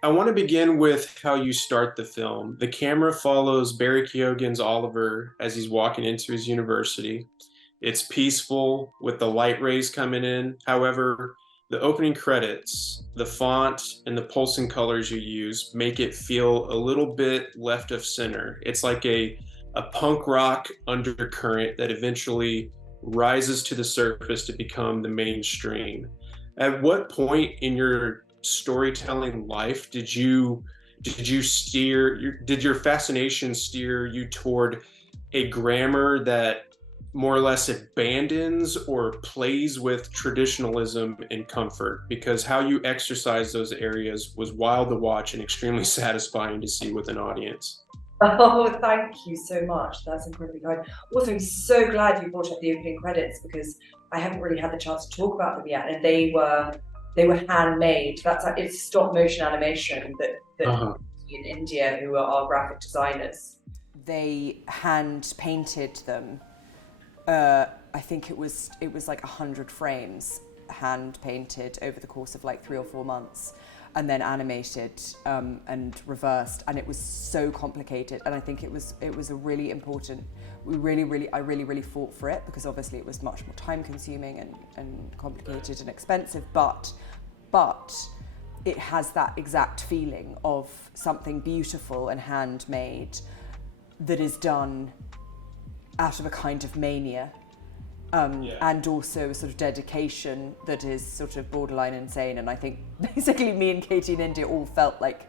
I want to begin with how you start the film. The camera follows Barry Keoghan's Oliver as he's walking into his university. It's peaceful with the light rays coming in. However, the opening credits, the font, and the pulsing colors you use make it feel a little bit left of center. It's like a punk rock undercurrent that eventually rises to the surface to become the mainstream. At what point in your storytelling life did your fascination steer you toward a grammar that more or less abandons or plays with traditionalism and comfort? Because how you exercise those areas was wild to watch and extremely satisfying to see with an audience. Oh, thank you so much. That's incredibly kind. Also, I'm so glad you brought up the opening credits because I haven't really had the chance to talk about them yet, and they were handmade. It's stop motion animation that Uh-huh. in India who are our graphic designers. They hand painted them. I think it was like 100 frames hand painted over the course of like 3 or 4 months, and then animated and reversed, and it was so complicated. And I think it was a really important. I really fought for it because obviously it was much more time consuming and complicated and expensive, but it has that exact feeling of something beautiful and handmade that is done out of a kind of mania, and also a sort of dedication that is sort of borderline insane. And I think basically me and Katie and India all felt like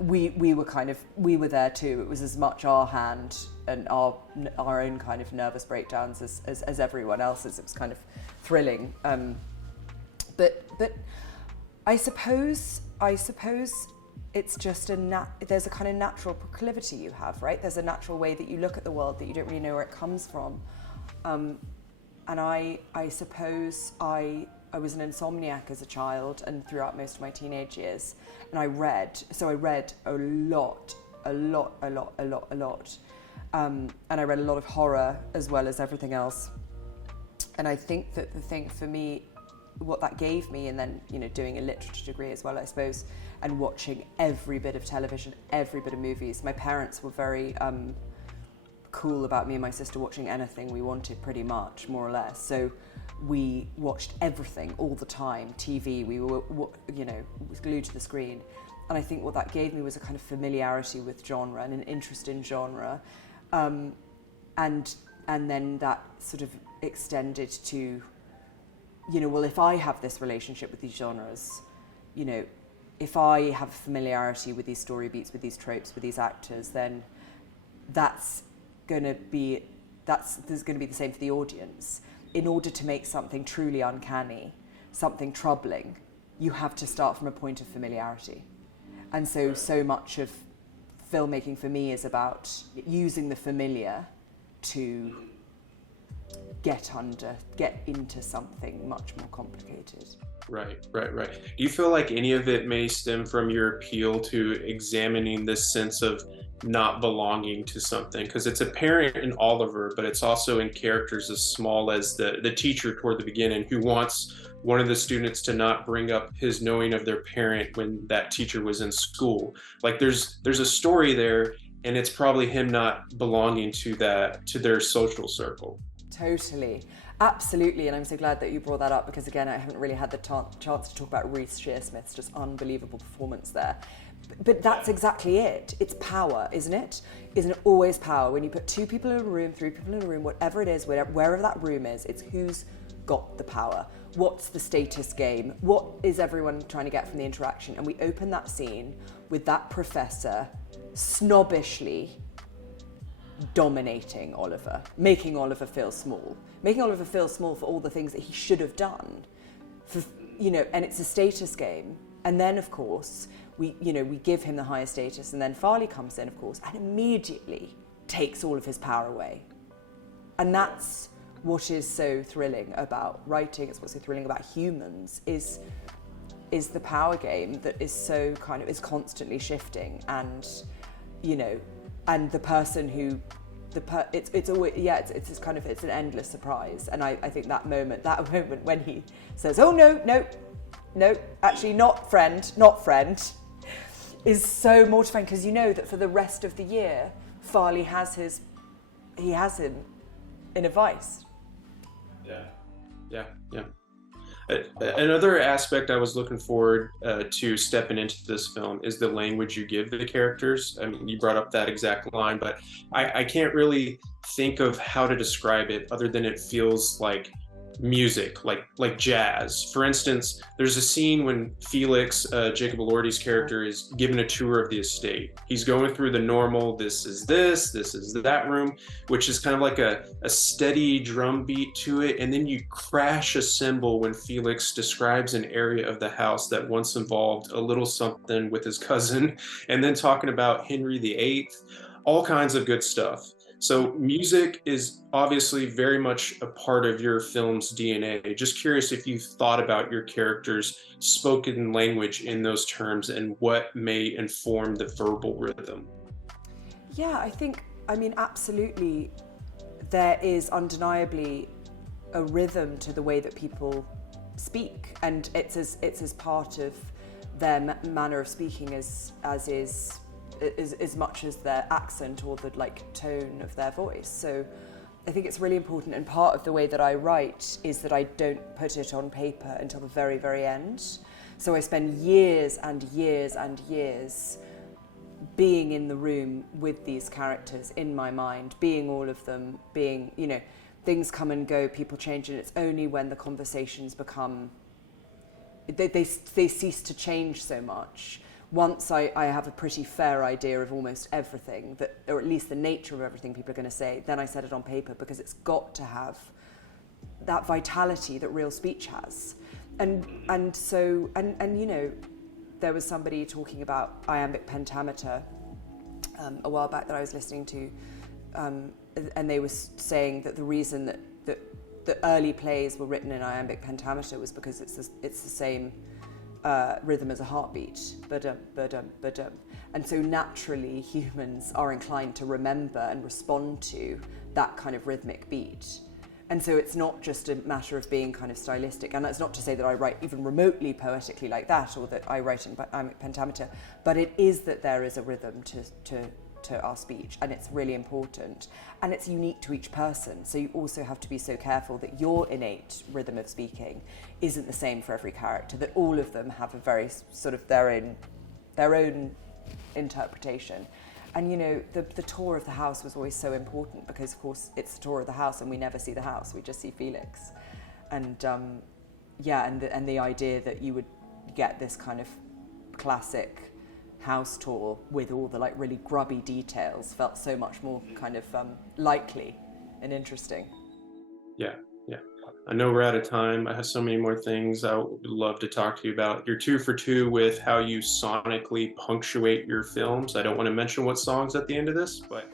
we were there too. It was as much our hand and our own kind of nervous breakdowns as everyone else's. It was kind of thrilling. But I suppose it's just there's a kind of natural proclivity you have, right? There's a natural way that you look at the world that you don't really know where it comes from. And I suppose I was an insomniac as a child and throughout most of my teenage years. And I read a lot. And I read a lot of horror as well as everything else. And I think that the thing for me, what that gave me, and then, doing a literature degree as well, I suppose, and watching every bit of television, every bit of movies. My parents were very cool about me and my sister watching anything we wanted, pretty much, more or less. So we watched everything all the time. TV, we were, glued to the screen. And I think what that gave me was a kind of familiarity with genre and an interest in genre. And then that sort of extended to, well, if I have this relationship with these genres, if I have familiarity with these story beats, with these tropes, with these actors, then there's going to be the same for the audience. In order to make something truly uncanny, something troubling, you have to start from a point of familiarity. And so much of filmmaking for me is about using the familiar to get into something much more complicated. Right. Do you feel like any of it may stem from your appeal to examining this sense of not belonging to something? Because it's apparent in Oliver, but it's also in characters as small as the teacher toward the beginning who wants one of the students to not bring up his knowing of their parent when that teacher was in school. Like there's a story there, and it's probably him not belonging to their social circle. Totally. Absolutely. And I'm so glad that you brought that up because, again, I haven't really had the chance to talk about Reece Shearsmith's just unbelievable performance there. But that's exactly it. It's power, isn't it? Isn't it always power? When you put 2 people in a room, 3 people in a room, whatever it is, wherever that room is, it's who's got the power. What's the status game? What is everyone trying to get from the interaction? And we open that scene with that professor snobbishly dominating Oliver, making Oliver feel small for all the things that he should have done, and it's a status game. And then, of course, we give him the higher status, and then Farley comes in, of course, and immediately takes all of his power away. And that's what is so thrilling about writing. It's what's so thrilling about humans is the power game that is so is constantly shifting, and and the person who it's always it's an endless surprise. And I think that moment when he says, oh no, actually not friend, is so mortifying, because you know that for the rest of the year, Farley has him in a vice. Yeah. Another aspect I was looking forward to stepping into this film is the language you give the characters. I mean, you brought up that exact line, but I can't really think of how to describe it other than it feels like music, like jazz. For instance, there's a scene when Felix, Jacob Elordi's character, is given a tour of the estate. He's going through the normal, this is that room, which is kind of like a steady drum beat to it, and then you crash a cymbal when Felix describes an area of the house that once involved a little something with his cousin, and then talking about Henry VIII, all kinds of good stuff. So music is obviously very much a part of your film's DNA. Just curious if you thought about your characters' spoken language in those terms and what may inform the verbal rhythm. Yeah, I mean, absolutely, there is undeniably a rhythm to the way that people speak, and it's as part of their manner of speaking as much as their accent or the tone of their voice. So I think it's really important, and part of the way that I write is that I don't put it on paper until the very, very end. So I spend years and years and years being in the room with these characters in my mind, being all of them, being, things come and go, people change, and it's only when the conversations become, they cease to change so much. Once I have a pretty fair idea of almost everything, or at least the nature of everything people are going to say, then I set it on paper, because it's got to have that vitality that real speech has. And there was somebody talking about iambic pentameter a while back that I was listening to, and they were saying that the reason that the early plays were written in iambic pentameter was because it's the same rhythm as a heartbeat, ba-dum, ba-dum, ba-dum. And so naturally humans are inclined to remember and respond to that kind of rhythmic beat. And so it's not just a matter of being kind of stylistic, and that's not to say that I write even remotely poetically like that, or that I write in iambic pentameter, but it is that there is a rhythm to our speech, and it's really important, and it's unique to each person. So you also have to be so careful that your innate rhythm of speaking isn't the same for every character, that all of them have a very sort of their own interpretation. And the tour of the house was always so important, because of course it's the tour of the house and we never see the house, we just see Felix. And and the idea that you would get this kind of classic house tour with all the really grubby details felt so much more kind of likely and interesting. Yeah. I know we're out of time. I have so many more things I would love to talk to you about. You're 2 for 2 with how you sonically punctuate your films. I don't want to mention what songs at the end of this, but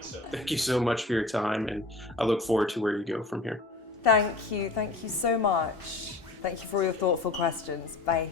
so thank you so much for your time, and I look forward to where you go from here. Thank you so much. Thank you for all your thoughtful questions. Bye.